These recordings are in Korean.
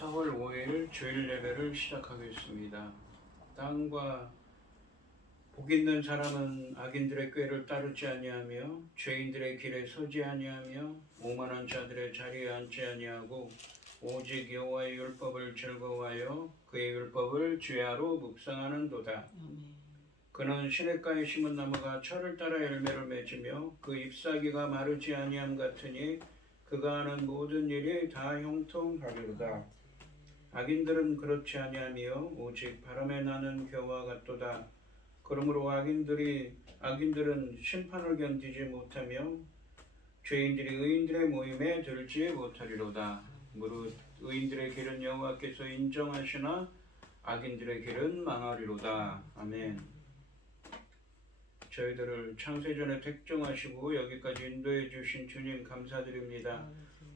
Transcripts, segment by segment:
4월 5일 주일 예배를 시작하겠습니다. 땅과 복 있는 사람은 악인들의 꾀를 따르지 아니하며 죄인들의 길에 서지 아니하며 오만한 자들의 자리에 앉지 아니하고 오직 여호와의 율법을 즐거워하여 그의 율법을 주야로 묵상하는도다. 그는 시냇가에 심은 나무가 철을 따라 열매를 맺으며 그 잎사귀가 마르지 아니함 같으니 그가 하는 모든 일이 다 형통하리로다. 악인들은 그렇지 아니하며 오직 바람에 나는 겨와 같도다. 그러므로 악인들은 심판을 견디지 못하며 죄인들이 의인들의 모임에 들지 못하리로다. 무릇 의인들의 길은 여호와께서 인정하시나 악인들의 길은 망하리로다. 아멘. 저희들을 창세전에 택정하시고 여기까지 인도해 주신 주님 감사드립니다.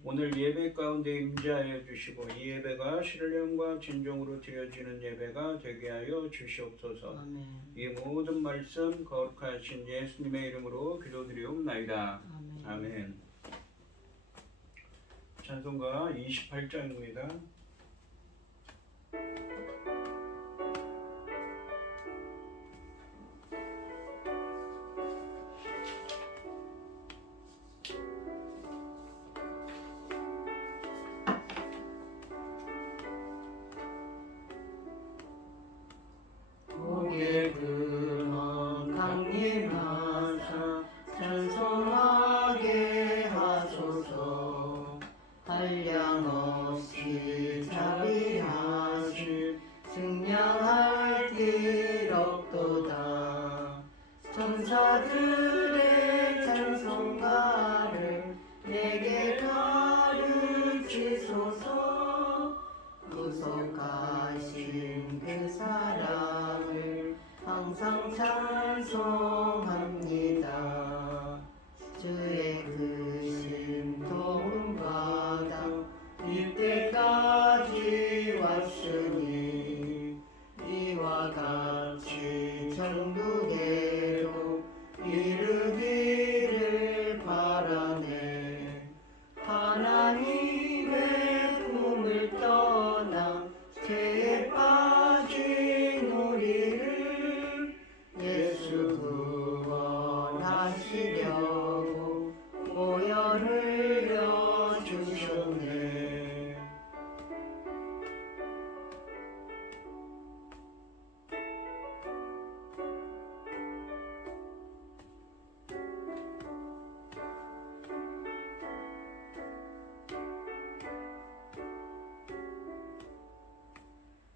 오늘 예배 가운데 임재하여 주시고 이 예배가 신령과 진정으로 드려지는 예배가 되게 하여 주시옵소서. 아멘. 이 모든 말씀 거룩하신 예수님의 이름으로 기도드리옵나이다. 아멘. 아멘. 찬송가 28장입니다. 한량없이 자비하신 증량할 길 없도다. 천사들의 찬송가를 내게 가르치소서. 구속하신 그 사랑을 항상 찬송합니다. 주의 크신 도움 받아 이때까지 왔으니 이와 같이 천국에로 이르기를 바라네. 하나님의 품을 떠나 죄에 빠진 우리를 예수 구원하시려고 보혈을 흘려 주셨네.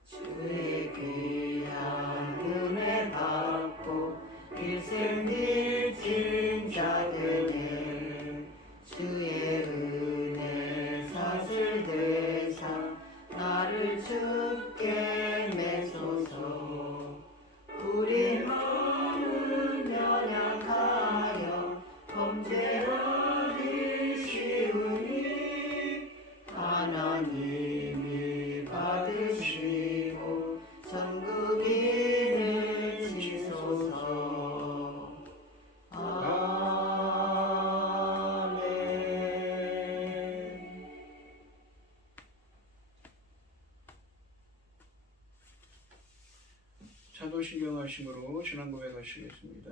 주의 귀한 은혜 받고 일생 빚진 자들의 주의 은혜 사슬 되사 나를 주께 매소서. 우리 마음은 연약하여 범죄하기 쉬우니 하나님이 받으시고 전국인을 지소서. 아멘. 사도신경하심으로 신앙 고백하시겠습니다.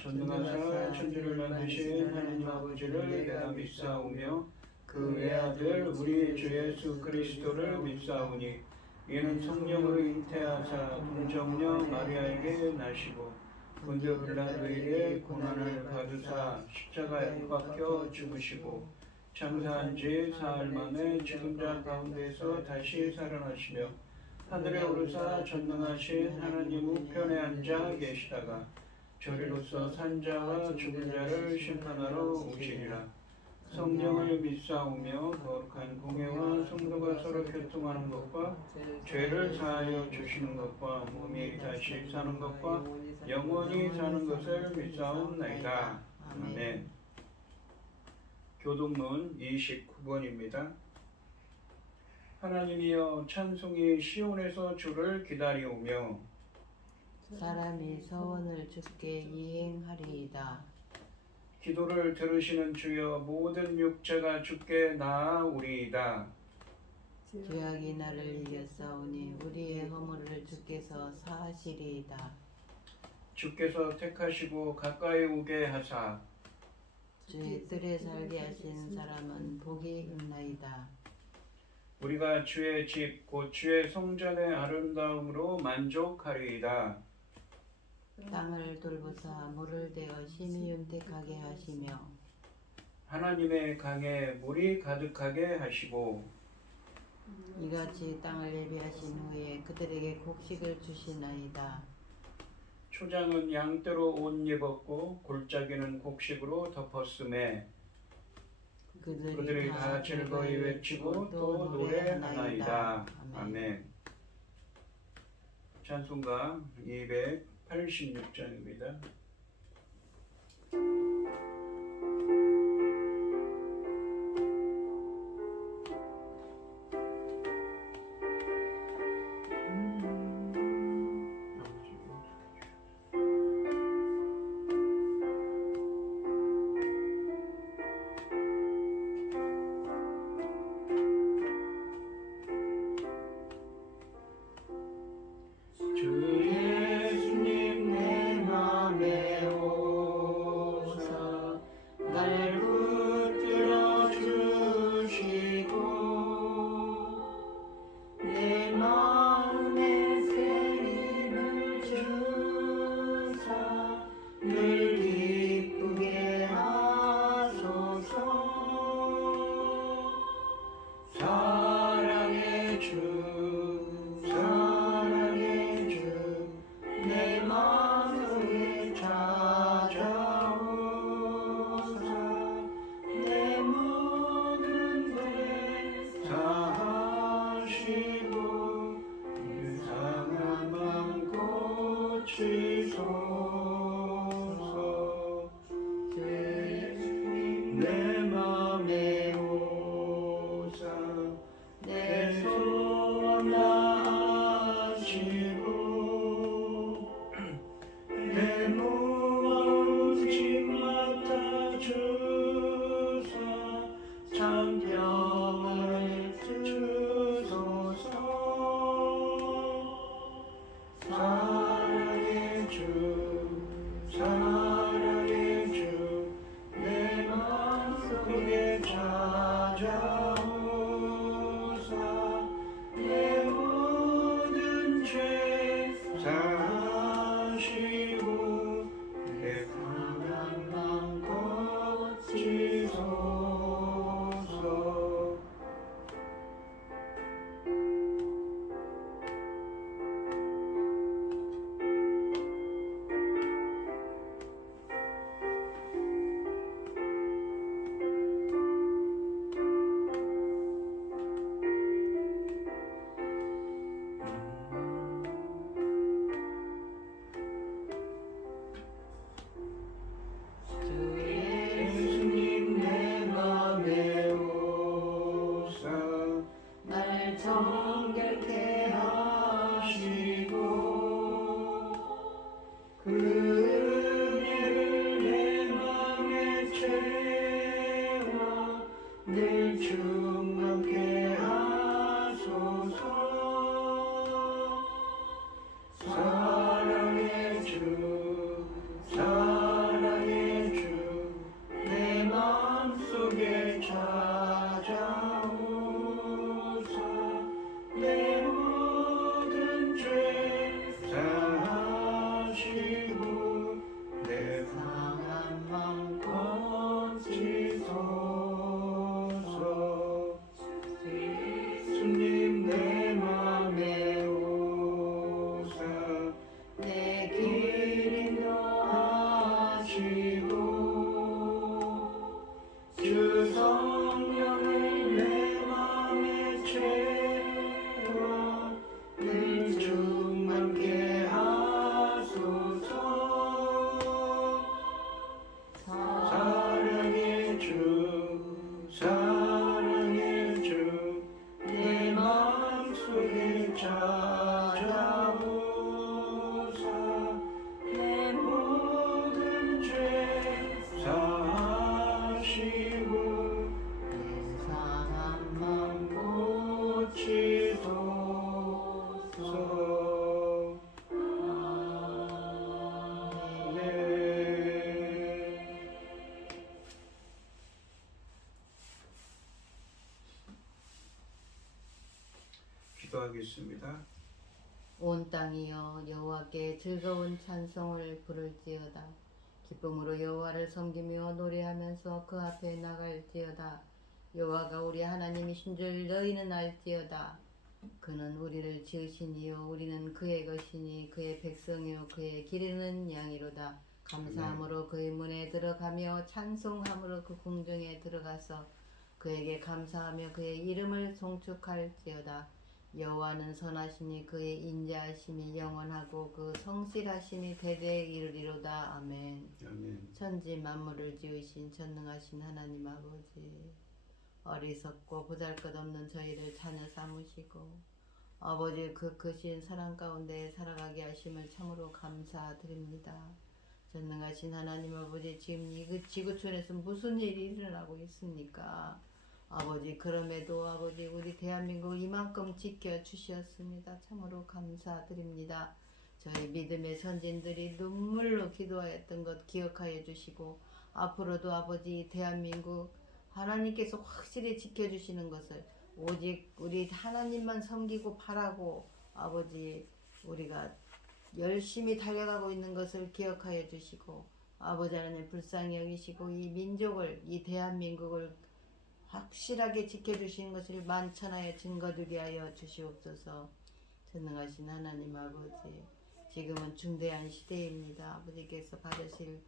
전능하사 천지를 만드신 하나님 아버지를 내가 믿사오며 그 외아들 우리 주 예수 그리스도를 믿사오니 이는 성령으로 잉태하사 동정녀 마리아에게 나시고 본디오 빌라도에게 고난을 받으사 십자가에 못 박혀 죽으시고 장사한 지 사흘 만에 죽은 자 가운데서 다시 살아나시며 하늘에 오르사 전능하신 하나님 우편에 앉아 계시다가 저리로서 산 자와 죽은 자를 심판하러 오시리라. 성령을 믿사오며 거룩한 공예와 성도가 서로 교통하는 것과 죄를 사하여 주시는 것과 몸이 다시 사는 것과 영원히 사는 것을 믿사옵나이다. 아멘. 교동문 29번입니다. 하나님이여 찬송이 시온에서 주를 기다리오며 사람이 서원을 주께 이행하리이다. 기도를 들으시는 주여 모든 육체가 주께 나아오리이다. 죄악이 나를 이겼사오니 우리의 허물을 주께서 사하시리이다. 주께서 택하시고 가까이 오게 하사 주의 뜰에 살게 하신 사람은 복이 있나이다. 우리가 주의 집 곧 주의 성전의 아름다움으로 만족하리이다. 땅을 돌보사 물을 대어 심히 윤택하게 하시며 하나님의 강에 물이 가득하게 하시고 이같이 땅을 예비하신 후에 그들에게 곡식을 주시나이다. 초장은 양떼로 옷 입었고 골짜기는 곡식으로 덮었음에 그들이 다 즐거이 외치고 또 노래하나이다. 아멘. 찬송가 286장입니다. 주 예수님 내 맘에 오사 날 붙들어 주시고 내 마음에 새 힘을 주사 늘 기쁘게 하소서. 사랑의 주 사랑의 주 내 마음에 찾아오사 내 모든 죄 사하시고 유상한 맘 고치소서. 주 예수님 내 맘에 오사 내 소원 다하시고 내 무거운 짐 맡아주사 참 평안을 주소서. 사랑의 주 사랑의 주 내 마음에 기도하겠습니다. 온 땅이여 여호와께 즐거운 찬송을 부를지어다. 기쁨으로 여호와를 섬기며 노래하면서 그 앞에 나갈지어다. 여호와가 우리 하나님이신 줄 너희는 알지어다. 그는 우리를 지으시니요 우리는 그의 것이니 그의 백성이요 그의 기르는 양이로다. 감사함으로 그의 문에 들어가며 찬송함으로 그 궁정에 들어가서 그에게 감사하며 그의 이름을 송축할지어다. 여호와는 선하시니 그의 인자하심이 영원하고 그 성실하심이 대대에 이르리로다. 아멘. 아멘. 천지 만물을 지으신 전능하신 하나님 아버지, 어리석고 보잘것없는 저희를 자녀 삼으시고 아버지 그 크신 사랑 가운데 살아가게 하심을 참으로 감사드립니다. 전능하신 하나님 아버지, 지금 이 지구촌에서 무슨 일이 일어나고 있습니까? 아버지, 그럼에도 아버지 우리 대한민국을 이만큼 지켜주셨습니다. 참으로 감사드립니다. 저희 믿음의 선진들이 눈물로 기도하였던 것 기억하여 주시고 앞으로도 아버지 대한민국 하나님께서 확실히 지켜주시는 것을 오직 우리 하나님만 섬기고 바라고 아버지 우리가 열심히 달려가고 있는 것을 기억하여 주시고 아버지 하나님 불쌍히 여기시고 이 민족을 이 대한민국을 확실하게 지켜주시는 것을 만천하여 증거되게 하여 주시옵소서. 전능하신 하나님 아버지, 지금은 중대한 시대입니다. 아버지께서 받으실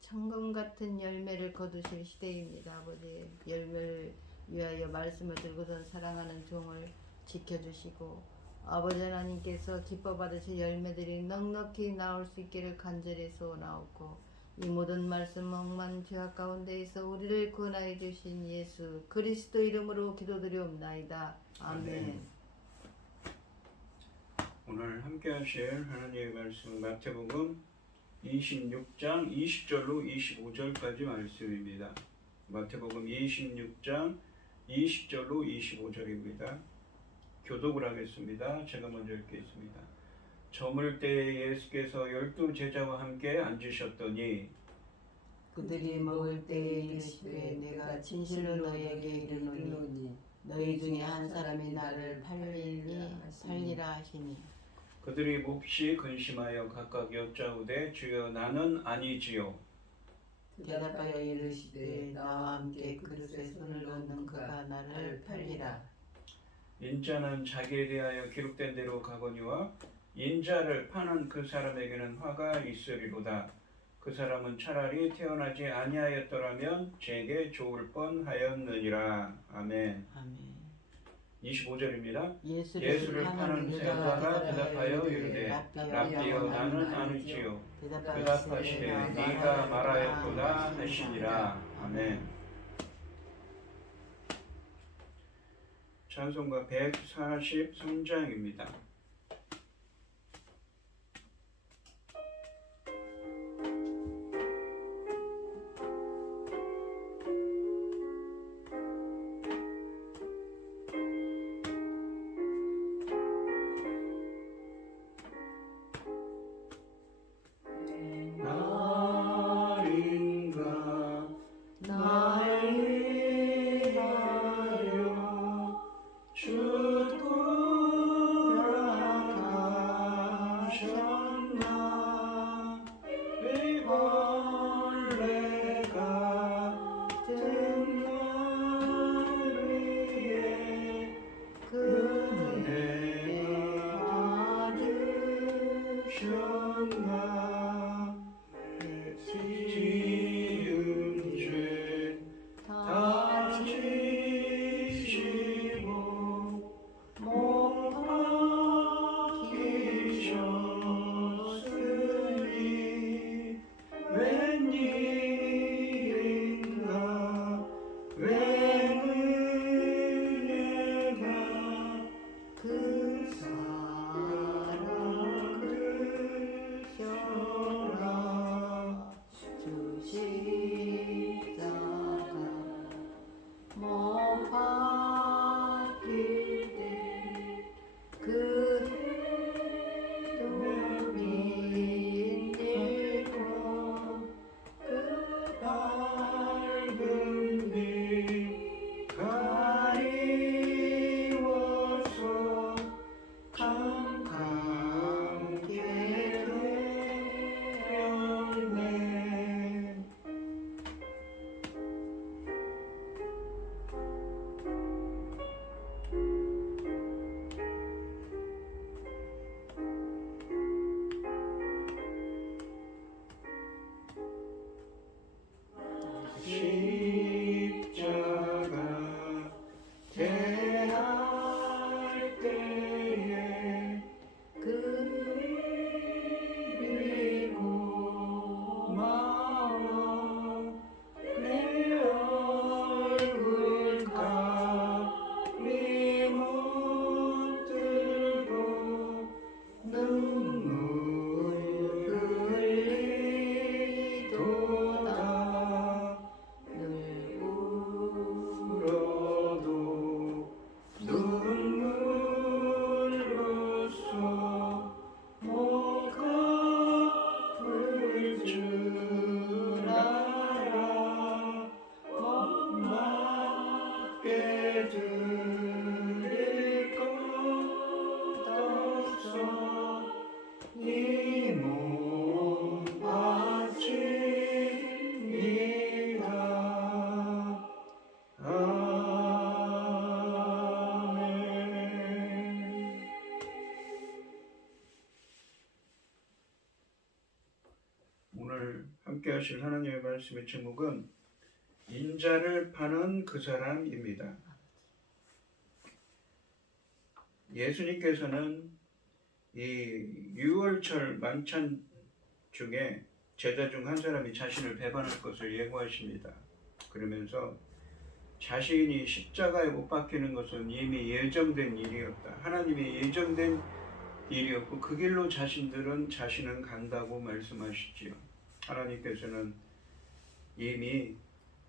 천금 같은 열매를 거두실 시대입니다. 아버지, 열매를 위하여 말씀을 들고선 사랑하는 종을 지켜주시고 아버지 하나님께서 기뻐 받으실 열매들이 넉넉히 나올 수 있기를 간절히 소원하옵고 이 모든 말씀 억만 죄악 가운데에서 우리를 구원하여 주신 예수 그리스도 이름으로 기도드리옵나이다. 아멘. 오늘 함께 하실 하나님의 말씀은 마태복음 26장 20절로 25절까지 말씀입니다. 마태복음 26장 20절로 25절입니다. 교독을 하겠습니다. 제가 먼저 읽겠습니다. 저물 때에 예수께서 12 제자와 함께 앉으셨더니 그들이 먹을 때에 이르시되 내가 진실로 너희에게 이르노니 너희 중에 한 사람이 나를 팔리라 하시니 그들이 몹시 근심하여 각각 여짜오되 주여 나는 아니지요. 대답하여 이르시되 나와 함께 그릇에 손을 넣는 그가 나를 팔리라. 인자는 자기에 대하여 기록된 대로 가거니와 인자를 파는 그 사람에게는 화가 있으리로다. 그 사람은 차라리 태어나지 아니하였더라면 제게 좋을 뻔하였느니라. 아멘. 아멘. 25절입니다. 예수를 파는 여자가 대답하여 이르되 랍비여 나는 아니지요. 대답하시되 네가 말하였도다 하시니라. 아멘. 찬송가 143장입니다. 나를 위하여 죽으라 오늘 함께 하실 하나님의 말씀의 제목은 인자를 파는 그 사람입니다. 예수님께서는 이 유월절 만찬 중에 제자 중 한 사람이 자신을 배반할 것을 예고하십니다. 그러면서 자신이 십자가에 못 박히는 것은 이미 예정된 일이었다. 하나님이 예정된 일이었고 그 길로 자신은 간다고 말씀하시지요. 하나님께서는 이미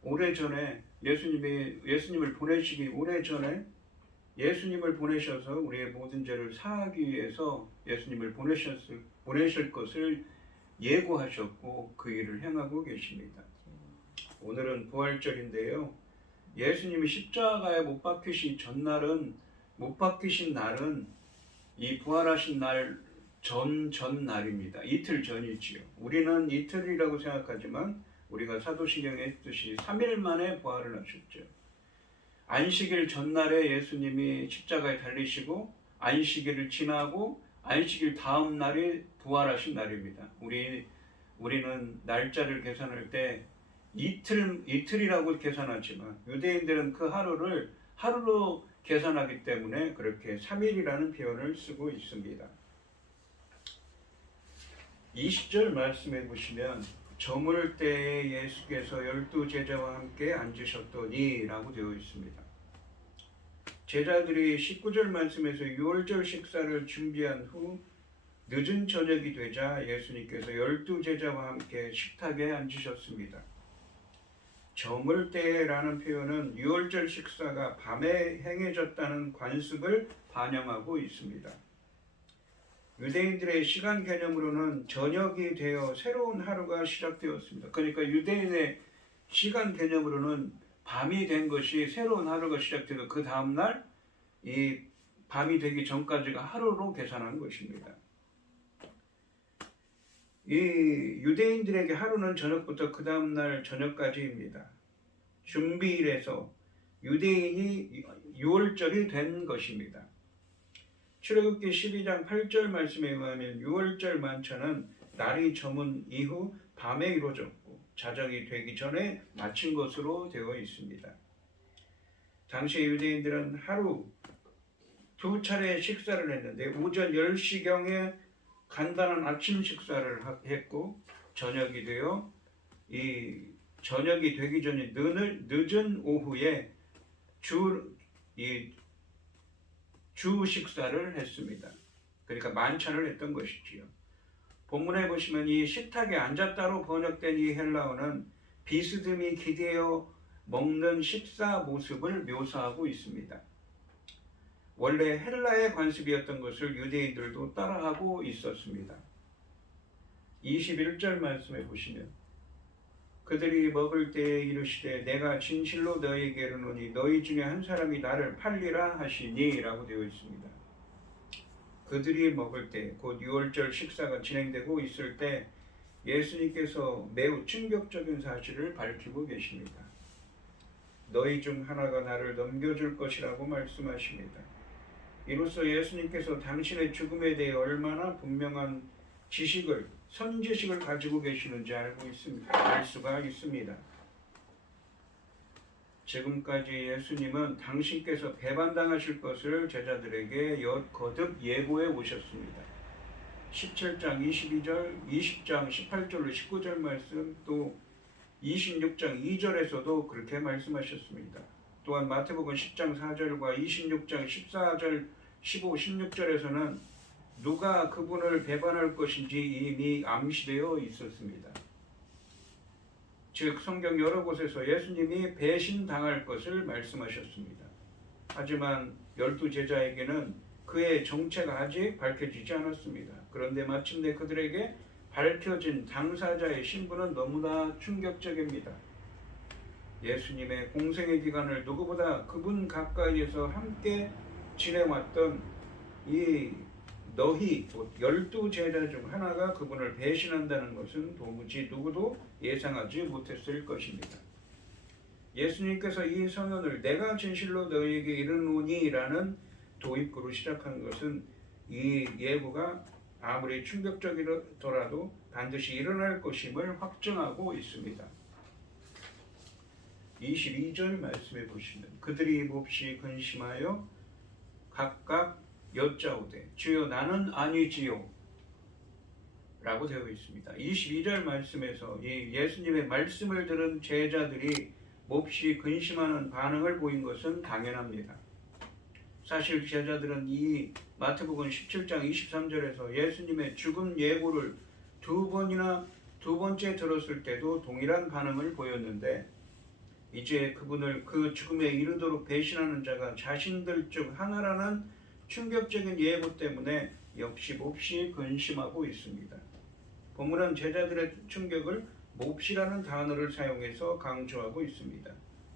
오래전에 예수님을 보내시기 오래전에 예수님을 보내셔서 우리의 모든 죄를 사하기 위해서 예수님을 보내실 것을 예고하셨고 그 일을 행하고 계십니다. 오늘은 부활절인데요. 예수님이 십자가에 못 박히신 날은 이 부활하신 날 전날입니다. 이틀 전이지요. 우리는 이틀이라고 생각하지만 우리가 사도신경에 했듯이 3일 만에 부활을 하셨죠. 안식일 전날에 예수님이 십자가에 달리시고 안식일을 지나고 안식일 다음 날이 부활하신 날입니다. 우리는 날짜를 계산할 때 이틀이라고 계산하지만 유대인들은 그 하루를 하루로 계산하기 때문에 그렇게 3일이라는 표현을 쓰고 있습니다. 20절 말씀해 보시면 저물 때에 예수께서 12제자와 함께 앉으셨더니 라고 되어 있습니다. 제자들이 19절 말씀에서 유월절 식사를 준비한 후 늦은 저녁이 되자 예수님께서 12제자와 함께 식탁에 앉으셨습니다. 저물 때라는 표현은 유월절 식사가 밤에 행해졌다는 관습을 반영하고 있습니다. 유대인들의 시간 개념으로는 저녁이 되어 새로운 하루가 시작되었습니다. 그러니까 유대인의 시간 개념으로는 밤이 된 것이 새로운 하루가 시작되고 그 다음날 이 밤이 되기 전까지가 하루로 계산한 것입니다. 이 유대인들에게 하루는 저녁부터 그 다음날 저녁까지입니다. 준비일에서 유대인이 유월절이 된 것입니다. 출애굽기 12장 8절 말씀에 의하면 유월절 만찬은 날이 저문 이후 밤에 이루어졌고 자정이 되기 전에 마친 것으로 되어 있습니다. 당시 유대인들은 하루 두 차례 식사를 했는데 오전 10시경에 간단한 아침 식사를 했고 저녁이 되기 전에 늦은 오후에 주 식사를 했습니다. 그러니까 만찬을 했던 것이지요. 본문에 보시면 이 식탁에 앉았다로 번역된 이 헬라어는 비스듬히 기대어 먹는 식사 모습을 묘사하고 있습니다. 원래 헬라의 관습이었던 것을 유대인들도 따라하고 있었습니다. 21절 말씀해 보시면 그들이 먹을 때에 이르시되 내가 진실로 너희에게 이르노니 너희 중에 한 사람이 나를 팔리라 하시니 라고 되어 있습니다. 그들이 먹을 때 곧 유월절 식사가 진행되고 있을 때 예수님께서 매우 충격적인 사실을 밝히고 계십니다. 너희 중 하나가 나를 넘겨줄 것이라고 말씀하십니다. 이로써 예수님께서 당신의 죽음에 대해 얼마나 분명한 선지식을 가지고 계시는지 알 수가 있습니다. 지금까지 예수님은 당신께서 배반당하실 것을 제자들에게 거듭 예고해 오셨습니다. 17장 22절, 20장 18절로 19절 말씀, 또 26장 2절에서도 그렇게 말씀하셨습니다. 또한 마태복음 10장 4절과 26장 14절, 15, 16절에서는 누가 그분을 배반할 것인지 이미 암시되어 있었습니다. 즉 성경 여러 곳에서 예수님이 배신당할 것을 말씀하셨습니다. 하지만 12제자에게는 그의 정체가 아직 밝혀지지 않았습니다. 그런데 마침내 그들에게 밝혀진 당사자의 신분은 너무나 충격적입니다. 예수님의 공생의 기간을 누구보다 그분 가까이에서 함께 지내왔던 이 너희 12제자 중 하나가 그분을 배신한다는 것은 도무지 누구도 예상하지 못했을 것입니다. 예수님께서 이 선언을 내가 진실로 너희에게 이르노니 라는 도입구로 시작한 것은 이 예고가 아무리 충격적이더라도 반드시 일어날 것임을 확증하고 있습니다. 22절 말씀해 보시면 그들이 몹시 근심하여 각각 여짜오되 주여 나는 아니지요 라고 되어 있습니다. 22절 말씀에서 이 예수님의 말씀을 들은 제자들이 몹시 근심하는 반응을 보인 것은 당연합니다. 사실 제자들은 이 마태복음 17장 23절에서 예수님의 죽음 예고를 두 번째 들었을 때도 동일한 반응을 보였는데 이제 그분을 그 죽음에 이르도록 배신하는 자가 자신들 중 하나라는 충격적인 예고 때문에 역시 몹시 근심하고 있습니다. 본문은 제자들의 충격을 몹시라는 단어를 사용해서 강조하고 있습니다.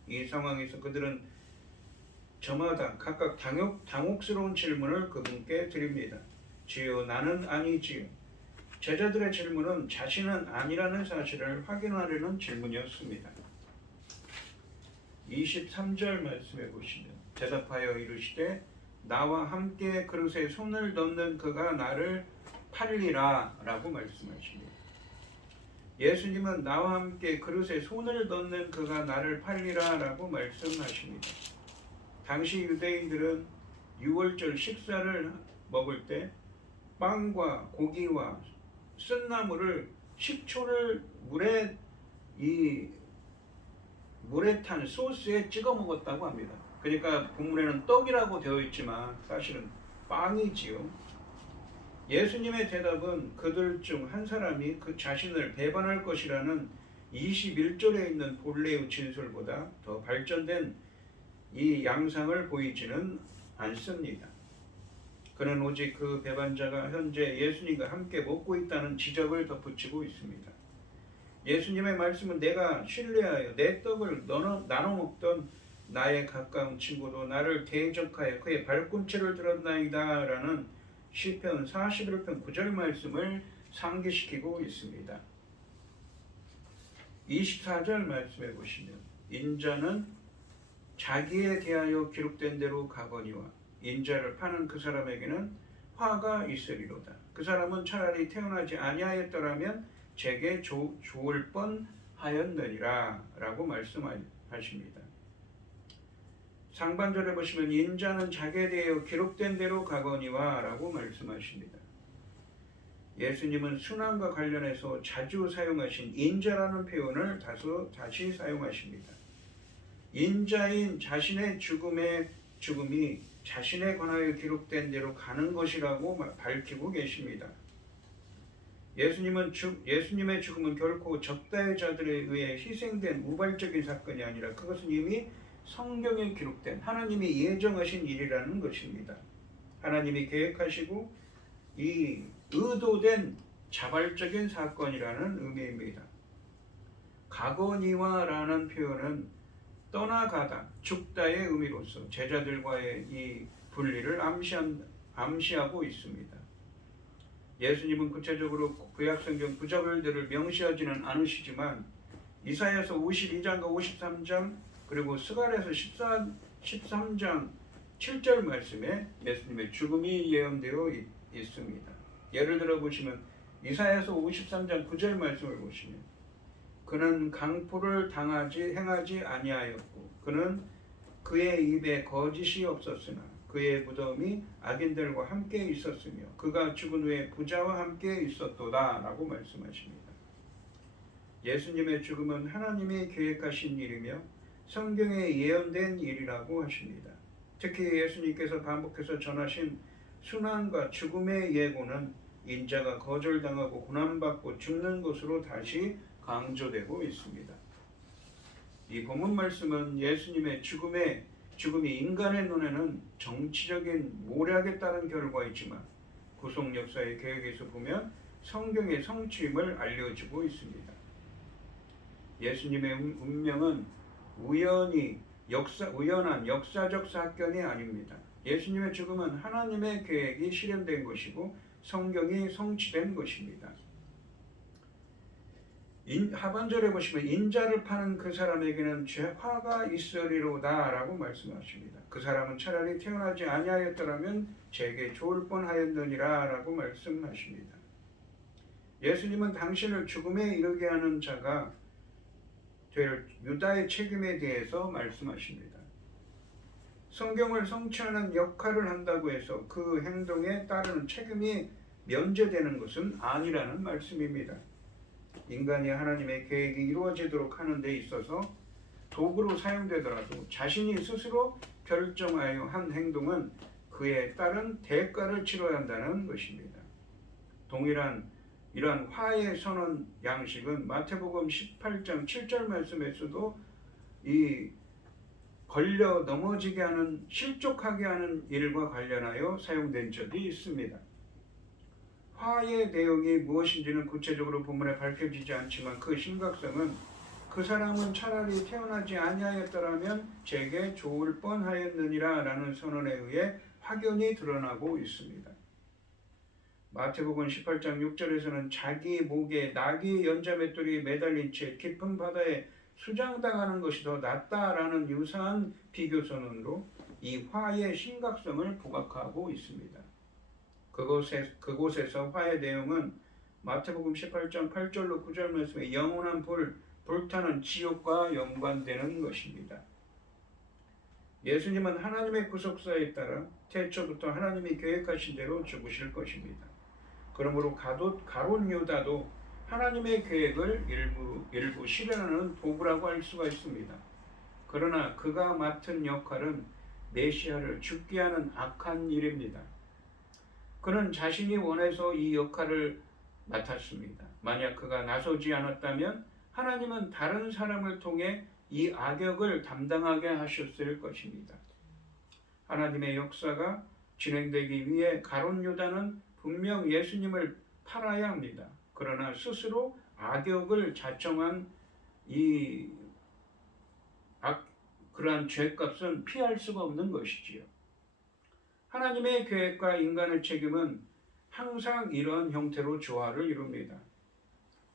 이 상황에서 그들은 저마다 각각 당혹스러운 질문을 그분께 드립니다. 주여 나는 아니지요. 제자들의 질문은 자신은 아니라는 사실을 확인하려는 질문이었습니다. 23절 말씀해 보시면 대답하여 이르시되 나와 함께 그릇에 손을 넣는 그가 나를 팔리라 라고 말씀하십니다. 예수님은 나와 함께 그릇에 손을 넣는 그가 나를 팔리라 라고 말씀하십니다. 당시 유대인들은 유월절 식사를 먹을 때 빵과 고기와 쓴나물을 식초를 물에 탄 소스에 찍어 먹었다고 합니다. 그러니까 본문에는 떡이라고 되어 있지만 사실은 빵이지요. 예수님의 대답은 그들 중 한 사람이 그 자신을 배반할 것이라는 21절에 있는 본래의 진술보다 더 발전된 이 양상을 보이지는 않습니다. 그는 오직 그 배반자가 현재 예수님과 함께 먹고 있다는 지적을 덧붙이고 있습니다. 예수님의 말씀은 내가 신뢰하여 내 떡을 나눠 먹던 나의 가까운 친구도 나를 대적하여 그의 발꿈치를 들었나이다 라는 시편 41편 9절 말씀을 상기시키고 있습니다. 24절 말씀해 보시면 인자는 자기에 대하여 기록된 대로 가거니와 인자를 파는 그 사람에게는 화가 있으리로다. 그 사람은 차라리 태어나지 아니하였더라면 제게 좋을 뻔하였느니라 라고 말씀하십니다. 상반절에 보시면 인자는 자기에 대하여 기록된 대로 가거니와 라고 말씀하십니다. 예수님은 순환과 관련해서 자주 사용하신 인자라는 표현을 다시 사용하십니다. 인자인 자신의 죽음이 자신에 관하여 기록된 대로 가는 것이라고 밝히고 계십니다. 예수님의 죽음은 결코 적다의 자들에 의해 희생된 우발적인 사건이 아니라 그것은 이미 성경에 기록된 하나님이 예정하신 일이라는 것입니다. 하나님이 계획하시고 이 의도된 자발적인 사건이라는 의미입니다. 가거니와라는 표현은 떠나가다, 죽다의 의미로서 제자들과의 이 분리를 암시하고 있습니다. 예수님은 구체적으로 구약성경 구절들을 명시하지는 않으시지만 이사야서 52장과 53장 그리고 스가랴서 13장 7절 말씀에 예수님의 죽음이 예언되어 있습니다. 예를 들어 보시면 이사야서 53장 9절 말씀을 보시면 그는 강포를 행하지 아니하였고 그는 그의 입에 거짓이 없었으나 그의 무덤이 악인들과 함께 있었으며 그가 죽은 후에 부자와 함께 있었도다 라고 말씀하십니다. 예수님의 죽음은 하나님이 계획하신 일이며 성경에 예언된 일이라고 하십니다. 특히 예수님께서 반복해서 전하신 순환과 죽음의 예고는 인자가 거절당하고 고난받고 죽는 것으로 다시 강조되고 있습니다. 이 본문 말씀은 예수님의 죽음이 인간의 눈에는 정치적인 모략에 따른 결과이지만 구속 역사의 계획에서 보면 성경의 성취임을 알려주고 있습니다. 예수님의 운명은 우연한 역사적 사건이 아닙니다. 예수님의 죽음은 하나님의 계획이 실현된 것이고 성경이 성취된 것입니다. 하반절에 보시면 인자를 파는 그 사람에게는 죄화가 있으리로다 라고 말씀하십니다. 그 사람은 차라리 태어나지 아니하였더라면 제게 좋을 뻔하였느니라 라고 말씀하십니다. 예수님은 당신을 죽음에 이르게 하는 자가 될 유다의 책임에 대해서 말씀하십니다. 성경을 성취하는 역할을 한다고 해서 그 행동에 따르는 책임이 면제되는 것은 아니라는 말씀입니다. 인간이 하나님의 계획이 이루어지도록 하는 데 있어서 도구로 사용되더라도 자신이 스스로 결정하여 한 행동은 그에 따른 대가를 치러야 한다는 것입니다. 동일한 이러한 화해 선언 양식은 마태복음 18장 7절 말씀에서도 이 걸려 넘어지게 하는 실족하게 하는 일과 관련하여 사용된 적이 있습니다. 화의 내용이 무엇인지는 구체적으로 본문에 밝혀지지 않지만 그 심각성은 그 사람은 차라리 태어나지 아니하였더라면 제게 좋을 뻔하였느니라 라는 선언에 의해 확연히 드러나고 있습니다. 마태복음 18장 6절에서는 자기 목에 나귀 연자맷돌이 매달린 채 깊은 바다에 수장당하는 것이 더 낫다라는 유사한 비교 선언으로 이 화의 심각성을 부각하고 있습니다. 그곳에서 화의 내용은 마태복음 18장 8절로 9절 말씀에 영원한 불타는 지옥과 연관되는 것입니다. 예수님은 하나님의 구속사에 따라 태초부터 하나님이 계획하신 대로 죽으실 것입니다. 그러므로 가룟 유다도 하나님의 계획을 일부 실현하는 도구라고 할 수가 있습니다. 그러나 그가 맡은 역할은 메시아를 죽게 하는 악한 일입니다. 그는 자신이 원해서 이 역할을 맡았습니다. 만약 그가 나서지 않았다면 하나님은 다른 사람을 통해 이 악역을 담당하게 하셨을 것입니다. 하나님의 역사가 진행되기 위해 가룟 유다는 분명 예수님을 팔아야 합니다. 그러나 스스로 악역을 자청한 그러한 죄값은 피할 수가 없는 것이지요. 하나님의 계획과 인간의 책임은 항상 이런 형태로 조화를 이룹니다.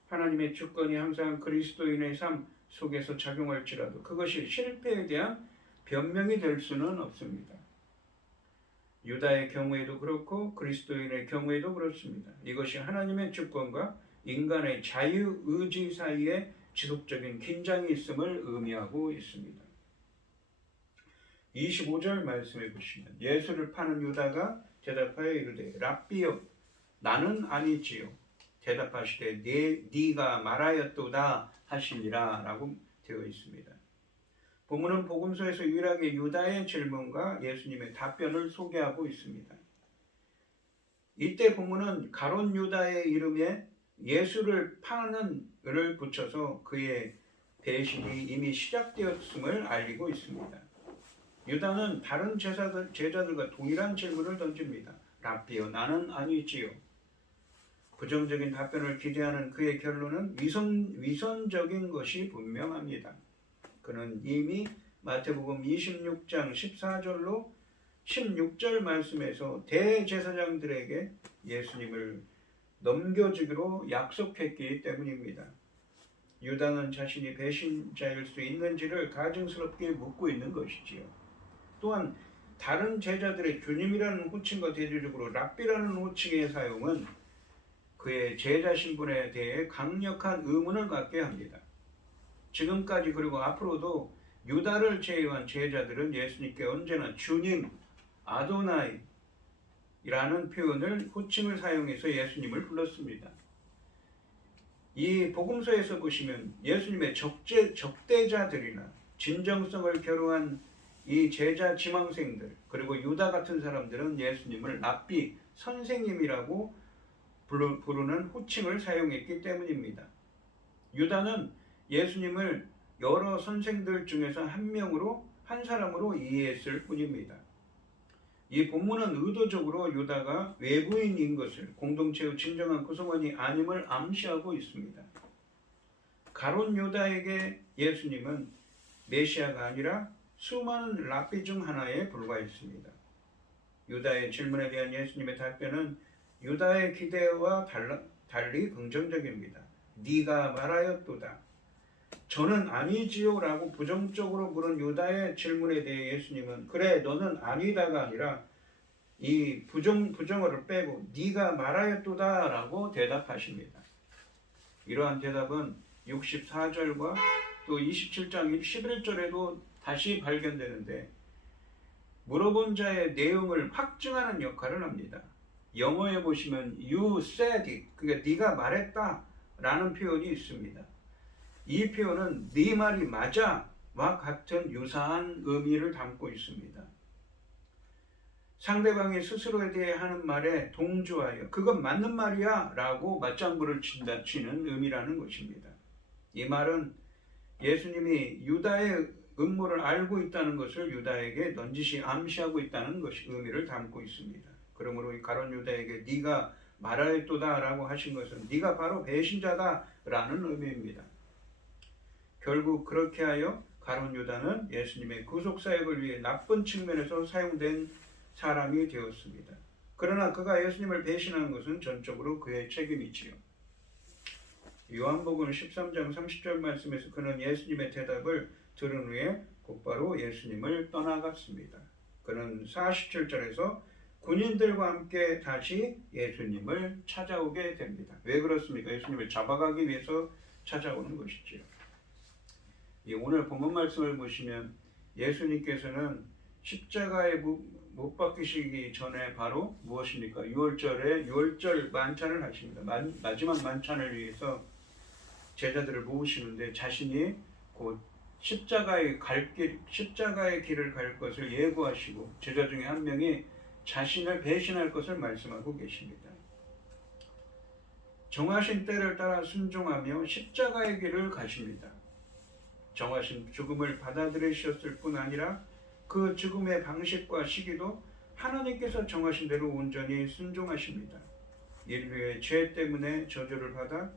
하나님의 주권이 항상 그리스도인의 삶 속에서 작용할지라도 그것이 실패에 대한 변명이 될 수는 없습니다. 유다의 경우에도 그렇고 그리스도인의 경우에도 그렇습니다. 이것이 하나님의 주권과 인간의 자유의지 사이에 지속적인 긴장이 있음을 의미하고 있습니다. 25절 말씀해 보시면 예수를 파는 유다가 대답하여 이르되 랍비여 나는 아니지요. 대답하시되 네가 말하였도다 하시니라 라고 되어 있습니다. 본문은 복음서에서 유일하게 유다의 질문과 예수님의 답변을 소개하고 있습니다. 이때 본문은 가룟 유다의 이름에 예수를 파는 을 붙여서 그의 배신이 이미 시작되었음을 알리고 있습니다. 유다는 다른 제자들과 동일한 질문을 던집니다. 랍비여 나는 아니지요. 부정적인 답변을 기대하는 그의 결론은 위선적인 것이 분명합니다. 그는 이미 마태복음 26장 14절로 16절 말씀에서 대제사장들에게 예수님을 넘겨주기로 약속했기 때문입니다. 유다는 자신이 배신자일 수 있는지를 가증스럽게 묻고 있는 것이지요. 또한 다른 제자들의 주님이라는 호칭과 대조적으로 랍비라는 호칭의 사용은 그의 제자 신분에 대해 강력한 의문을 갖게 합니다. 지금까지 그리고 앞으로도 유다를 제외한 제자들은 예수님께 언제나 주님, 아도나이 라는 표현을 호칭을 사용해서 예수님을 불렀습니다. 이 복음서에서 보시면 예수님의 적대자들이나 진정성을 겨루한 이 제자 지망생들 그리고 유다 같은 사람들은 예수님을 랍비, 선생님이라고 부르는 호칭을 사용했기 때문입니다. 유다는 예수님을 여러 선생들 중에서 한 사람으로 이해했을 뿐입니다. 이 본문은 의도적으로 유다가 외부인인 것을 공동체의 진정한 구성원이 아님을 암시하고 있습니다. 가룟 유다에게 예수님은 메시아가 아니라 수많은 랍비 중 하나에 불과했습니다. 유다의 질문에 대한 예수님의 답변은 유다의 기대와 달리 긍정적입니다. 네가 말하였도다. 저는 아니지요 라고 부정적으로 물은 유다의 질문에 대해 예수님은 그래 너는 아니다가 아니라 이 부정어를 빼고 네가 말하였도다 라고 대답하십니다. 이러한 대답은 64절과 또 27장 11절에도 다시 발견되는데 물어본 자의 내용을 확증하는 역할을 합니다. 영어에 보시면 you said it, 그러니까 네가 말했다 라는 표현이 있습니다. 이 표현은 네 말이 맞아와 같은 유사한 의미를 담고 있습니다. 상대방이 스스로에 대해 하는 말에 동조하여 그건 맞는 말이야 라고 맞장구를 치는 의미라는 것입니다. 이 말은 예수님이 유다의 음모를 알고 있다는 것을 유다에게 넌지시 암시하고 있다는 것이 의미를 담고 있습니다. 그러므로 이 가룟 유다에게 네가 말하였도다 라고 하신 것은 네가 바로 배신자다 라는 의미입니다. 결국 그렇게 하여 가룟 유다는 예수님의 구속사역을 위해 나쁜 측면에서 사용된 사람이 되었습니다. 그러나 그가 예수님을 배신한 것은 전적으로 그의 책임이지요. 요한복음 13장 30절 말씀에서 그는 예수님의 대답을 들은 후에 곧바로 예수님을 떠나갔습니다. 그는 47절에서 군인들과 함께 다시 예수님을 찾아오게 됩니다. 왜 그렇습니까? 예수님을 잡아가기 위해서 찾아오는 것이지요. 오늘 본문 말씀을 보시면 예수님께서는 십자가에 못 박히시기 전에 바로 무엇입니까? 6월절에 6월절 만찬을 하십니다. 마지막 만찬을 위해서 제자들을 모으시는데 자신이 곧 십자가의 길을 갈 것을 예고하시고 제자 중에 한 명이 자신을 배신할 것을 말씀하고 계십니다. 정하신 때를 따라 순종하며 십자가의 길을 가십니다. 정하신 죽음을 받아들이셨을 뿐 아니라 그 죽음의 방식과 시기도 하나님께서 정하신 대로 온전히 순종하십니다. 인류의 죄 때문에 저주를 받아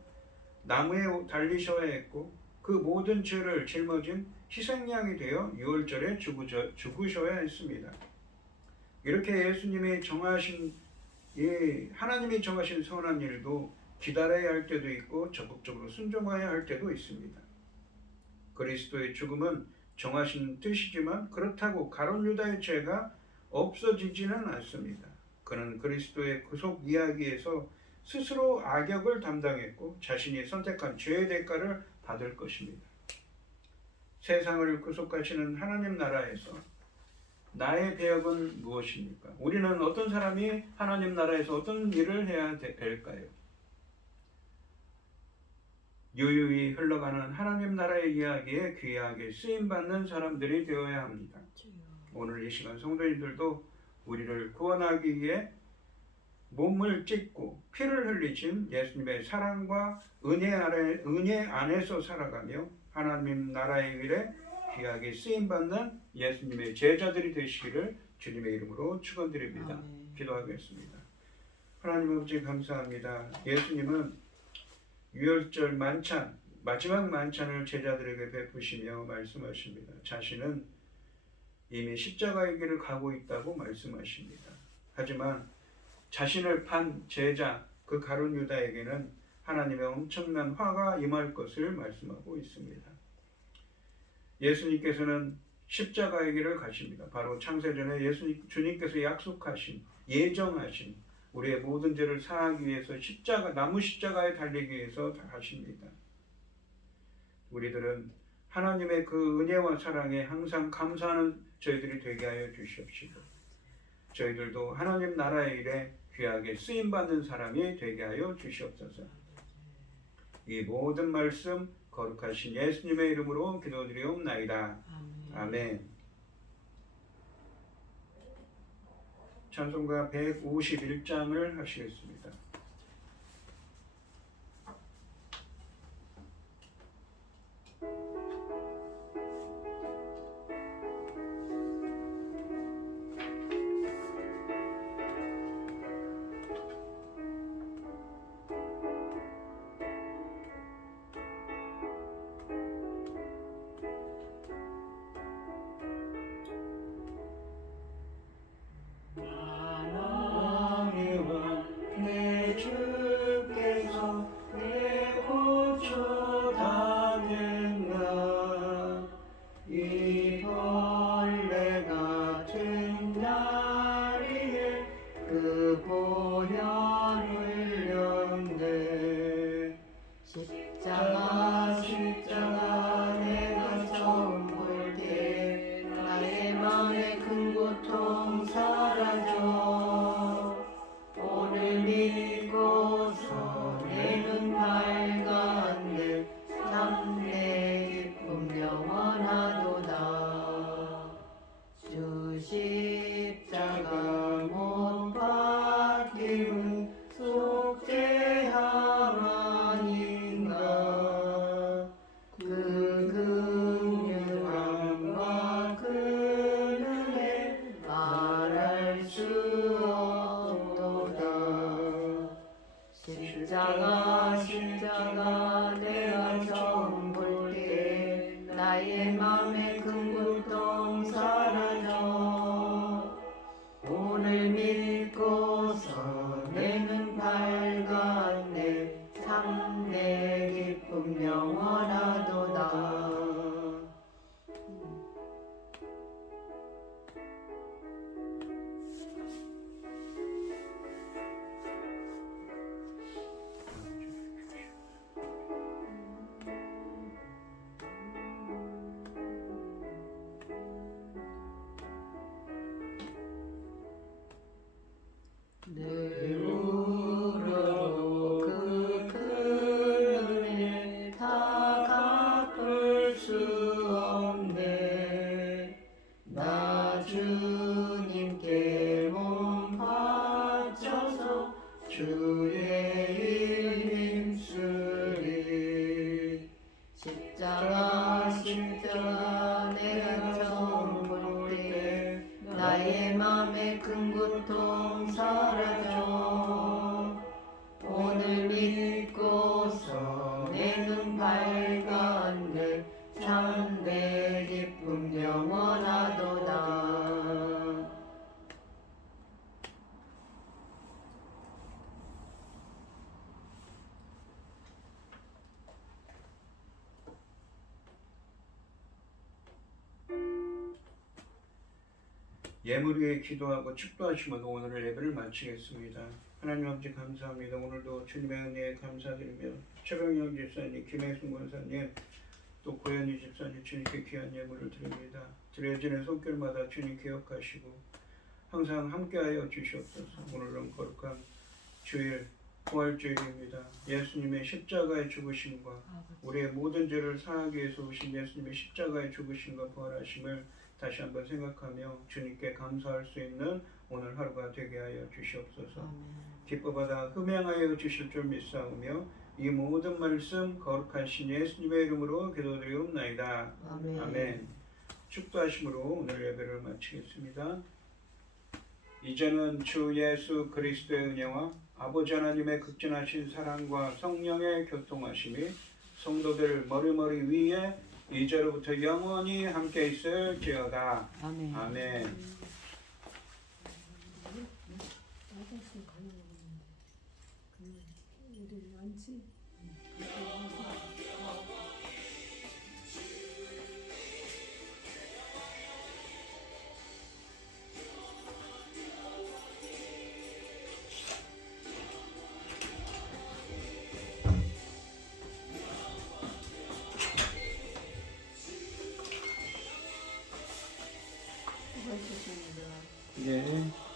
나무에 달리셔야 했고 그 모든 죄를 짊어진 희생양이 되어 유월절에 죽으셔야 했습니다. 이렇게 예수님이 하나님이 정하신 선한 일도 기다려야 할 때도 있고 적극적으로 순종해야 할 때도 있습니다. 그리스도의 죽음은 정하신 뜻이지만 그렇다고 가룟 유다의 죄가 없어지지는 않습니다. 그는 그리스도의 구속 이야기에서 스스로 악역을 담당했고 자신이 선택한 죄의 대가를 받을 것입니다. 세상을 구속하시는 하나님 나라에서 나의 배역은 무엇입니까? 우리는 어떤 사람이 하나님 나라에서 어떤 일을 해야 될까요? 유유히 흘러가는 하나님 나라의 이야기에 귀하게 쓰임받는 사람들이 되어야 합니다. 오늘 이 시간 성도님들도 우리를 구원하기 위해 몸을 찢고 피를 흘리신 예수님의 사랑과 은혜 안에서 살아가며 하나님 나라의 일에 귀하게 쓰임받는 예수님의 제자들이 되시기를 주님의 이름으로 축원드립니다. 기도하겠습니다. 하나님 아버지 감사합니다. 예수님은 유월절 만찬, 마지막 만찬을 제자들에게 베푸시며 말씀하십니다. 자신은 이미 십자가의 길을 가고 있다고 말씀하십니다. 하지만 자신을 판 제자, 그 가룟 유다에게는 하나님의 엄청난 화가 임할 것을 말씀하고 있습니다. 예수님께서는 십자가의 길을 가십니다. 바로 창세전에 주님께서 약속하신, 예정하신 우리의 모든 죄를 사하기 위해서 나무 십자가에 달리기 위해서 다 하십니다. 우리들은 하나님의 그 은혜와 사랑에 항상 감사하는 저희들이 되게 하여 주시옵시고 저희들도 하나님 나라의 일에 귀하게 쓰임받는 사람이 되게 하여 주시옵소서. 이 모든 말씀 거룩하신 예수님의 이름으로 기도드리옵나이다. 아멘. 찬송가 151장을 하시겠습니다. 나의 왕 내 십자가 내가 처음 볼 때 나의 맘의 큰 고통 사라져 오늘 믿고서 내 눈 밝았네 참내 기쁨 영원하도다. 예물 위에 기도하고 축도하시면서 오늘의 예배를 마치겠습니다. 하나님 아버지 감사합니다. 오늘도 주님의 은혜에 감사드리며 최병영 집사님, 김혜순 권사님, 또 고현희 집사님 주님께 귀한 예물을 드립니다. 드려지는 손길마다 주님 기억하시고 항상 함께하여 주시옵소서. 오늘은 거룩한 주일 부활주일입니다. 예수님의 십자가의 죽으심과 우리의 모든 죄를 사하기 위해서 오신 예수님의 십자가의 죽으심과 부활하심을 다시 한번 생각하며 주님께 감사할 수 있는 오늘 하루가 되게 하여 주시옵소서. 기뻐받아 흠양하여 주실 줄 믿사오며 이 모든 말씀 거룩하신 예수님의 이름으로 기도드리옵나이다. 아멘. 아멘. 축도하심으로 오늘 예배를 마치겠습니다. 이제는 주 예수 그리스도의 은혜와 아버지 하나님의 극진하신 사랑과 성령의 교통하심이 성도들 머리머리 위에 이제로부터 영원히 함께 있을지어다. 아멘. 아멘. 수고하셨습니다. 예.